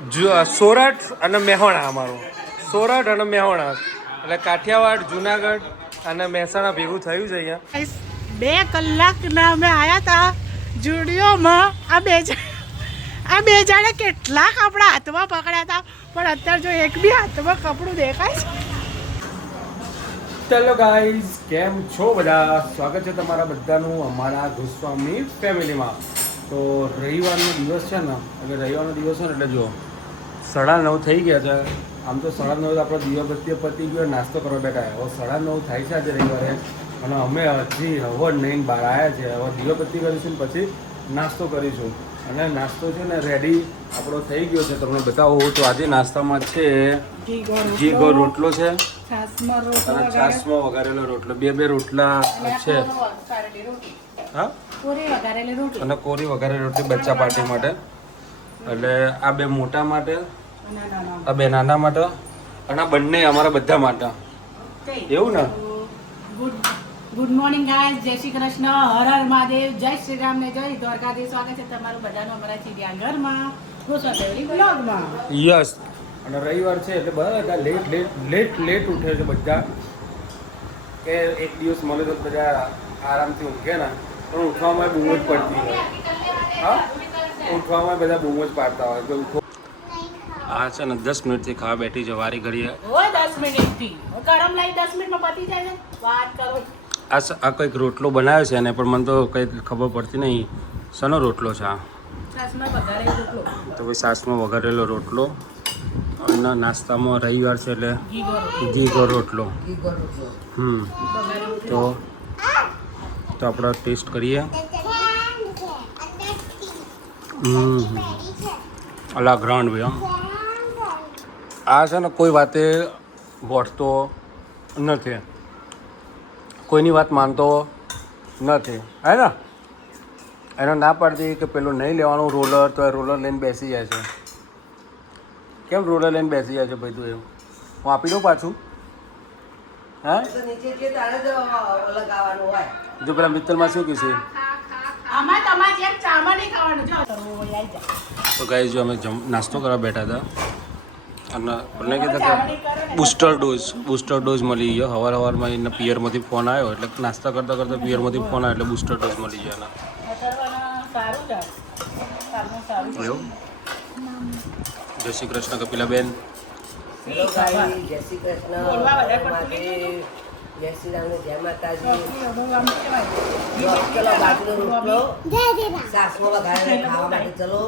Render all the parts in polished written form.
સોરઠ અને મેહોણા અમારું સોરઠ અને મેહોણા એટલે કાઠિયાવાડ જુનાગઢ અને મહેસાણા ભેગું થયું છે અહીંયા 2 કલાકના અમે આવ્યા હતા જુડિયોમાં. આ બે જણે કેટલા કપડા હાથમાં પકડ્યા હતા પણ અત્યારે જો એક બી હાથમાં કપડું દેખાય છે. હેલો ગાઈઝ, કેમ છો બધા? સ્વાગત છે તમારા બધાનું અમારા ગોસ્વામી ફેમિલીમાં. તો રવિવારનો દિવસ છે ને, એટલે રવિવારનો દિવસ છે ને એટલે જો 9:30 થઈ ગયા છે. આમ તો 9:30 આપણો દીવાબત્તી પતી ગયો, નાસ્તો કરવા બેઠા. હવે 9:30 થાય છે આજે રવિવારે અને અમે હજી હવે નહીં બહાર આવ્યા છે. હવે દીવાબત્તી કરીશું પછી નાસ્તો કરીશું અને નાસ્તો છે ને રેડી આપણો થઈ ગયો છે. તમને બતાવું તો આજે નાસ્તામાં છે ઘી ગોળ રોટલો છે અને છાશમાં વઘારેલો રોટલો, બે રોટલા છે. હા, અને કોરી વઘારેલી રોટલી બચ્ચા પાર્ટી માટે. એટલે આ બે મોટા માટે, આ બે નાના માટે અને આ બંને અમારા બધા માટે. એવું ને? ગુડ મોર્નિંગ ગાઈસ, જય શ્રી કૃષ્ણ, હર હર મહાદેવ, જય શ્રી રામ ને જય દ્વારકાધીશ. સ્વાગત છે તમારું બધાનું અમારા ચિડિયાઘરમાં ગોસ્વામી બ્લોગમાં. યસ. અને રવિવાર છે એટલે બધા લેટ ઉઠે છે બધા, કે એક દિવસ મળે તો બધા આરામથી ઊંઘે ને, પણ ઉઠવામાં બહુ જ પડતી હોય. હા, ઉઠવામાં બધા બહુ જ પાડતા હોય કે ઉઠો. આ છે ને 10 મિનિટથી ખાવા બેઠી છે વારી ઘડીએ. 10 મિનિટથી ગરમ લાઈ 10 મિનિટમાં પતી જાય છે. વાત કરો. આ કંઈક રોટલો બનાવ્યો છે એને, પણ મને તો કંઈ ખબર પડતી નહીં શાનો રોટલો છે આ. છાશમાં વઘારેલો રોટલો. તો ભાઈ છાશમાં વઘારેલો રોટલો અને નાસ્તામાં રવિવાર છે એટલે ઘી ગોળ રોટલો. તો આપણે ટેસ્ટ કરીએ. અલા ગ્રાઉન્ડ ભાઈ, આ છે ને કોઈ વાતે ગોઠતો નથી, કોઈની વાત માનતો નથી, હે ને? એને ના પાડતી કે પેલું નહીં લેવાનું રોલર, તો એ રોલર લઈને બેસી જાય છે. કેમ રોલર લઈને બેસી જાય છે ભાઈ તું? એવું હું આપી દઉં પાછું? હા, જો પેલા મિત્તલમાં શું કહેશે? તો ગાઈસ, જો અમે નાસ્તો કરવા બેઠા હતા અને બંને કીધા કે બૂસ્ટર ડોઝ મળી ગયો. સવારમાં એના પિયરમાંથી ફોન આવ્યો, એટલે નાસ્તા કરતાં પિયરમાંથી ફોન આવ્યો એટલે બૂસ્ટર ડોઝ મળી ગયો એના. એવું? જય શ્રી કૃષ્ણ કપિલાબેન. હેલો ગાઈસ, જય શ્રી કૃષ્ણ, જય શ્રી રામ, જય માતાજી. ચલો બાજુનો રોટલો સાસમાં વઘારેલો ખાવા માટે. ચલો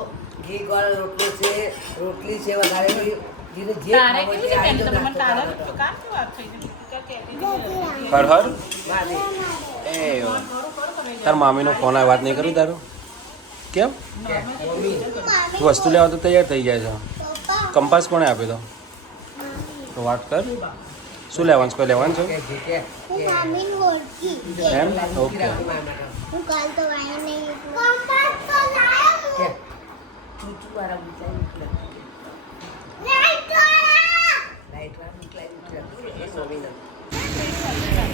ઘી ગોળ રોટલો છે, રોટલી છે વઘારેલી. જેને જે ખાવું હોય તે આવી જાઓ નાસ્તો કરવા. હર હર એ તાર મામીનો ફોન આવે, વાત નહીં કરી તારું? કેમ? તું વસ્તુ લેવા તો તૈયાર થઈ જાય છે. કંપાસ કોણે આપે તો વાત કર. શું લેવાનું છે? કોઈ લેવાનું છે એમ? ઓકે.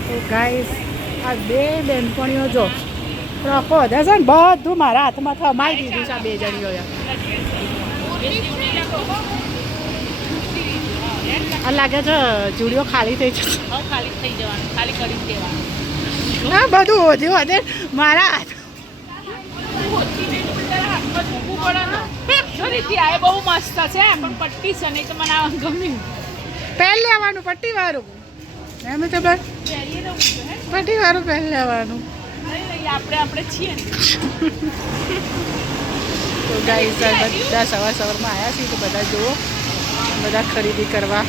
તો ગાઈસ, આ બે બેનપણીઓ જો રખો છે ને, બધું મારા હાથમાં થમાઈ દીધું છે આ બે જણીઓએ. આ લાગે છે જુડીઓ ખાલી થઈ જશે. ખાલી થઈ જવાનું, ખાલી કરી દેવાનું. હા, બધું ઓછું વધે મારા હાથ. બહુ મસ્ત છે પણ પટ્ટી છે નહીં તો મને આ ગમ્યું. પહેલ લેવાનું પટ્ટી વાળું એમ તો બસ પટ્ટી વાળું પહેલ લેવાનું. આપણે છીએ ને. તો ગાઈસ, બધા સવારમાં આવ્યા છીએ તો બધા જુઓ, બધા ખરીદી કરવા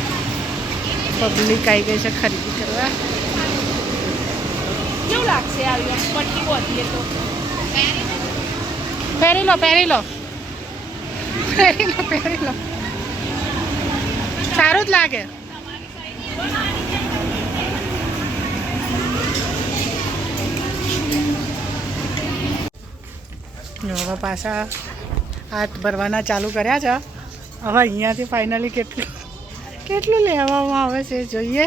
પબ્લિક આવી ગઈ છે ખરીદી કરવા. કેવું લાગશે આવી પટ્ટી બોધીએ તો? પહેરી લો સારું જ લાગે. હવે પાછા હાથ ભરવાના ચાલુ કર્યા છે. હવે અહીંયાથી ફાઇનલી કેટલું લેવામાં આવે છે જોઈએ.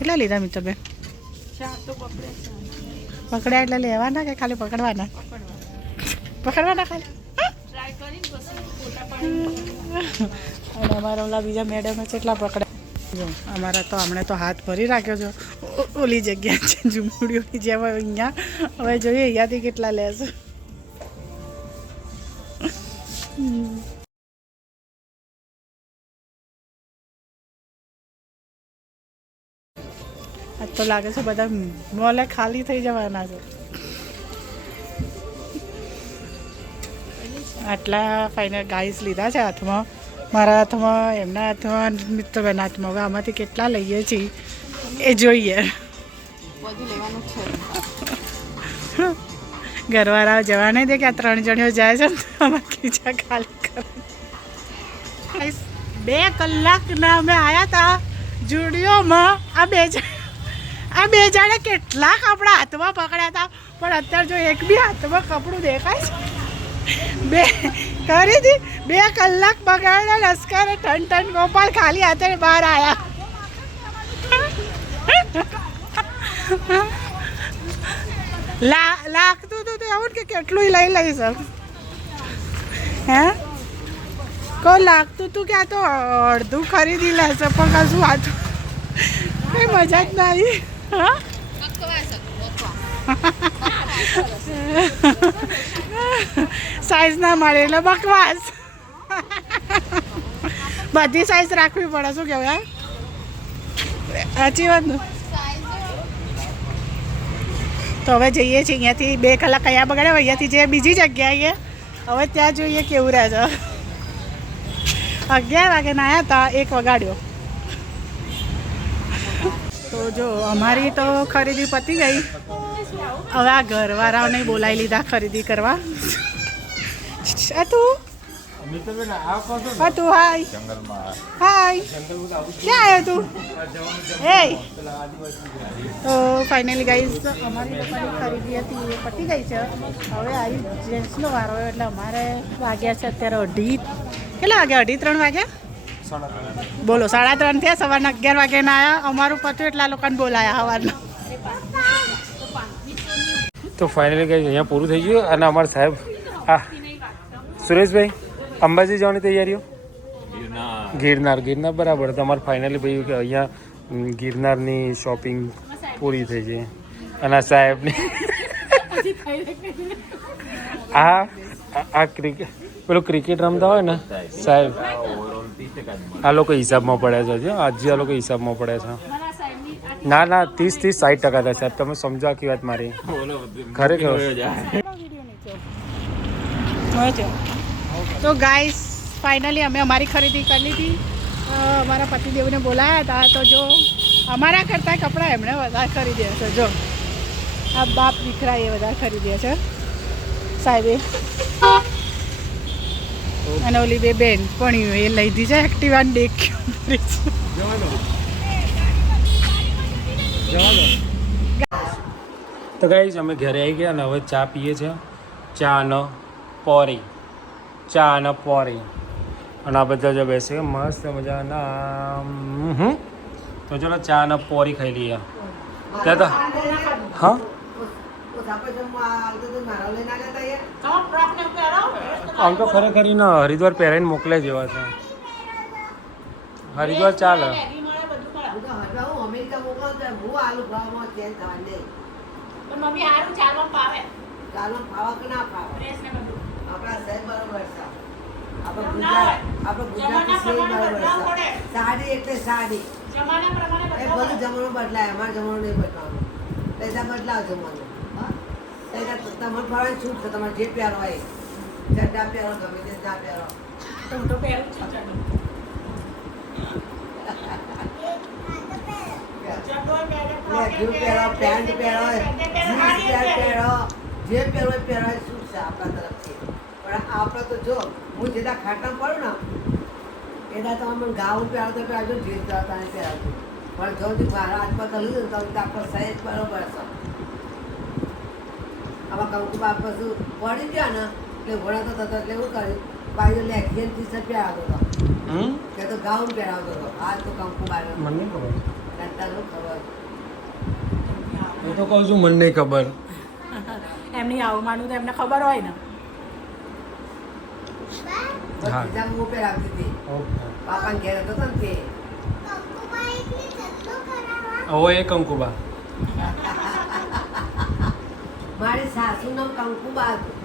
કેટલા લીધા મિત્રબેન? પકડ્યા એટલે લેવાના કે ખાલી પકડવાના? પકડવાના ખાલી. અને અમારા ઓલા બીજા મેડમે કેટલા પકડ્યા જો. અમારા તો હમણાં તો હાથ ભરી રાખ્યો છે ઓલી જગ્યા છે ઝુંપડીઓની જેમ. અહીંયા હવે જોઈએ અહીંયાથી કેટલા લેશે. આજ તો લાગે છે બધા મોલે ખાલી થઈ જવાના છે. આટલા ફાઇનલ ગાઈસ લીધા છે હાથમાં, મારા હાથમાં, એમના હાથમાં, મિત્રબેન હાથમાં. હવે આમાંથી કેટલા લઈએ છીએ એ જોઈએ. ઘરવાળા જવા નહીં દે કે આ 3 જણીઓ જાય છે ને અમારે ખીચા ખાલી કરે. 2 કલાકના અમે આવ્યા હતા જુડિયોમાં. આ બે જણે કેટલાક આપણા હાથમાં પકડ્યા હતા, પણ અત્યારે જો એક બી હાથમાં કપડું દેખાય છે. કરી હતી 2 કલાક બગાડ્યા લશ્કરે. ટન ગોપાલ ખાલી હાથે બહાર આવ્યા. લાગતું હતું એવું કે કેટલું લઈ લઈશ. હે કોઈ લાગતું હતું કે આ તો અડધું ખરીદી લેશે, પણ કશું આતું કઈ મજા જ ના આવી. હા સાઈઝ ના મળે એટલે બકવાસ. બધી સાઈઝ રાખવી પડે. શું કહેવાય? સાચી વાત ને. તો હવે જઈએ છીએ અહીંયાથી. 2 કલાક અહીંયા બગાડ્યા, અહીંયાથી જે બીજી જગ્યાએ હવે ત્યાં જોઈએ કેવું રહે છે. 11 વાગે ના આવ્યા હતા, 1 વગાડ્યો. તો જો અમારી તો ખરીદી પતી ગઈ. હવે આ ઘરવાળાઓને બોલાવી લીધા ખરીદી કરવા. તું હાય હાય ક્યાં આવ્યો તું? એ તો ફાઇનલી ગાઈઝ અમારી લોકોની ખરીદી હતી એ પતી ગઈ છે. હવે આવી જેન્ટ્સનો વારો હોય એટલે અમારે વાગ્યા છે અત્યારે 2:30. કેટલા વાગ્યા? 2:30-3 વાગ્યા. બોલો 3:30 થયા. સવારના 11 વાગે ના આવ્યા. અમારું પત્યું એટલા લોકોને બોલાયા સવારના. તો ફાઇનલી કંઈ અહીંયા પૂરું થઈ ગયું. અને અમારા સાહેબ હા સુરેશભાઈ અંબાજી જવાની તૈયારીઓ? ગિરનાર બરાબર. તમારે ફાઇનલી ભાઈ કે અહીંયા ગિરનારની શોપિંગ પૂરી થઈ છે. અને આ સાહેબની આ ક્રિકેટ રમતા હોય ને સાહેબ, આ લોકો હિસાબમાં પડ્યા છે. આજે આ લોકો હિસાબમાં પડ્યા છે. ના 30-60% થાય સાહેબ. તમે સમજો આખી વાત મારી. ખરેખર તો ગાઈસ ફાઇનલી અમે અમારી ખરીદી કરી લીધી. અમારા પતિદેવને બોલાયા હતા. તો જો અમારા કરતાં કપડાં એમણે વધારે ખરીદ્યા છે. જો આ બાપ દીકરા એ વધારે ખરીદ્યા છે સાહેબે. અને ઓલી 2 બેન પણ એ લઈ દીધી છે એક્ટિવાને દેખ્યું. તો ગાઈઝ અમે ઘરે આવી ગયા અને હવે ચા પીએ છીએ. ચા અને પોરી. અને આ બધા જો બેસે મસ્ત મજાના. તો ચલો ચા અને પોરી ખાઈ લઈએ. ક્યાં તો હા આમ તો ખરેખર ને હરિદ્વાર પહેરાઈને મોકલે જેવા છે. હરિદ્વાર ચાલે. મમ્મી હારું ચાલવા પાવે. આપણા સાહેબ બરોબર છે. સાડી એટલે સાડી. જમાના પ્રમાણે એ બધું જમાનો બદલાય. અમારો જમાનો નહીં બદલાવાનો. પૈસા બદલાવ જમાનો. તમારે ફરવાની છૂટ છે. તમારે જે પહેરો હોય ચડ્ડા પહેરો, ગમે તે ના પહેરો. હું તો પહેરું છું ચડ્ડો. પેન્ટ પહેરો, જીન્સ પહેરો, જે પહેરો એ પહેરો છૂટ છે આપણા તરફથી. પણ આપણે તો જો હું જેટલા ખાટા પડું ને એટલા તમે મને ગાઉન પહેરાવતો પહેરજો, જીન્સ પહેરાવતા પહેરાવજો. પણ જો મારા હાથમાં કરી લીધું તો આપણો સાઈઝ બરોબર છે. આમાં કંકુ બાપ બધું પડી ગયા ને એટલે ભણાતો હતો એટલે એવું કર્યું બાજુ લેખીએ ટી-શર્ટ પહેરાવતો હતો. કે તો ગાઉન પહેરાવતો હતો. આ તો કંકુ બાપ મને ખબર ખબર તો કહું છું મને નહીં ખબર. એમની આવવાનું તો એમને ખબર હોય ને. હા. બીજા હું પહેરાવતી હતી પાપાને ઘેર હતો ને તે હવે એ કંકુબા. મારી સાસુનું કંકુબા હતું.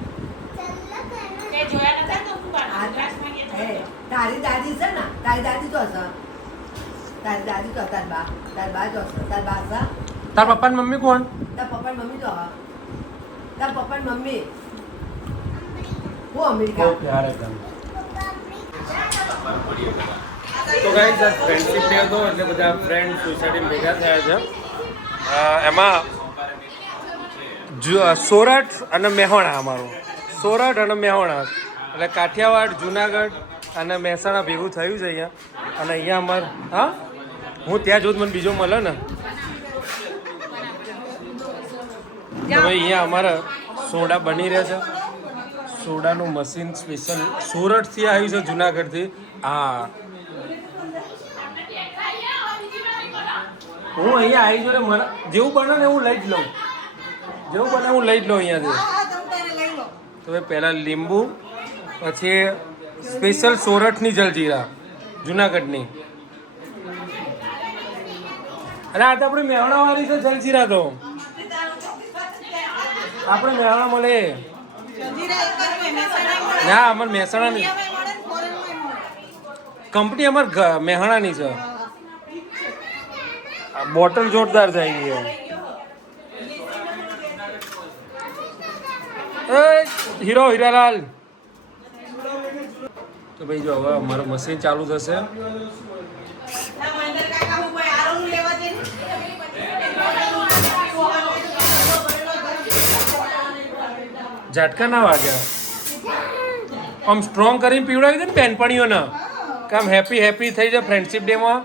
તે જોયા નતા કંકુબા આ ક્લાસમાં ગયા હે, હતા. તારી દાદી છે ને તારી દાદી તો હશે તારી દાદી તો તાર બા જો હશે તાર બા હશે તાર પપ્પા ને મમ્મી કોણ? તાર પપ્પાની મમ્મી તો હશે તાર પપ્પાની મમ્મી હું અમેરિકા ઓકે હારે તમ. તો ગાઈસ આ ફ્રેન્ડશિપ ડે હતો એટલે બધા ફ્રેન્ડ સોસાયટીમાં ભેગા થયા છે. એમાં સોરઠ અને મેહોણા અમારું સોરઠ અને મેહોણા એટલે કાઠિયાવાડ જુનાગઢ અને મહેસાણા ભેગું થયું છે અહીંયા. અને અહીંયા અમારે હા હું ત્યાં જોઉં મને બીજો મળે ને તો ભાઈ અહીંયા અમારે સોડા બની રહે છે. સોડાનું મશીન સ્પેશિયલ સુરતથી આવ્યું છે જુનાગઢથી. હા હું અહીંયા આવી જોડે મને જેવું બને ને હું લઈ જ લઉં જેવું બને હું લઈ જ લઉં અહીંયાથી. તો ભાઈ પહેલાં લીંબુ પછી સ્પેશિયલ સોરઠની જલજીરા જુનાગઢની. અને આ તો આપણે મેવાડાવાળી છે જલજીરા તો આપણે મેવાડા મળે ના અમારે મહેસાણાની કંપની અમારે મહેસાણાની છે. બોટલ જોરદાર થઈ ગઈ એ હીરો હીરાલાલ. તો ભાઈ જો હવે અમારું મશીન ચાલુ થશે. ઝાટકા ના વાગ્યા આમ સ્ટ્રોંગ કરીને પીવડાવી દે ને બેનપણીઓને કે આમ હેપી હેપી થઈ જાય ફ્રેન્ડશિપ ડેમાં.